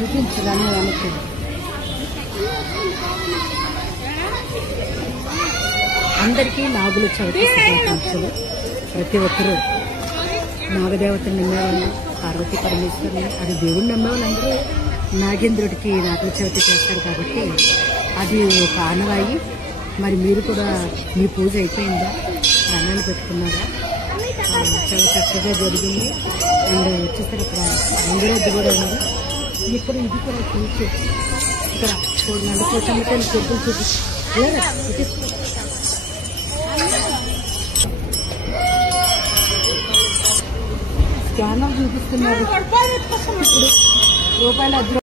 చూపించదాన్ని వెనక్కి అందరికీ నాగుల చవితి శుభాకాంక్షలు. ప్రతి ఒక్కరూ నాగదేవతని నమ్మేవాళ్ళు, పార్వతీ పరమేశ్వరుని, అది దేవుడిని నమ్మేవాళ్ళు అందరూ నాగేంద్రుడికి నాగుల చవితి చేస్తారు కాబట్టి అది ఒక ఆనవాయి. మరి మీరు కూడా మీ పూజ అయిపోయిందా, దండాలు పెట్టుకున్నారా? చాలా చక్కగా జరిగింది. అండ్ వచ్చేసరికి ఇక్కడ రంగురెడ్డి కూడా ఉంది. ఇక్కడ ఇది కూడా చూసి ఇక్కడ చూడండి, కూర్చొని చెప్పులు చూపిస్తారు. స్కానర్ చూపిస్తున్నారు. ఇప్పుడు రూపాయలు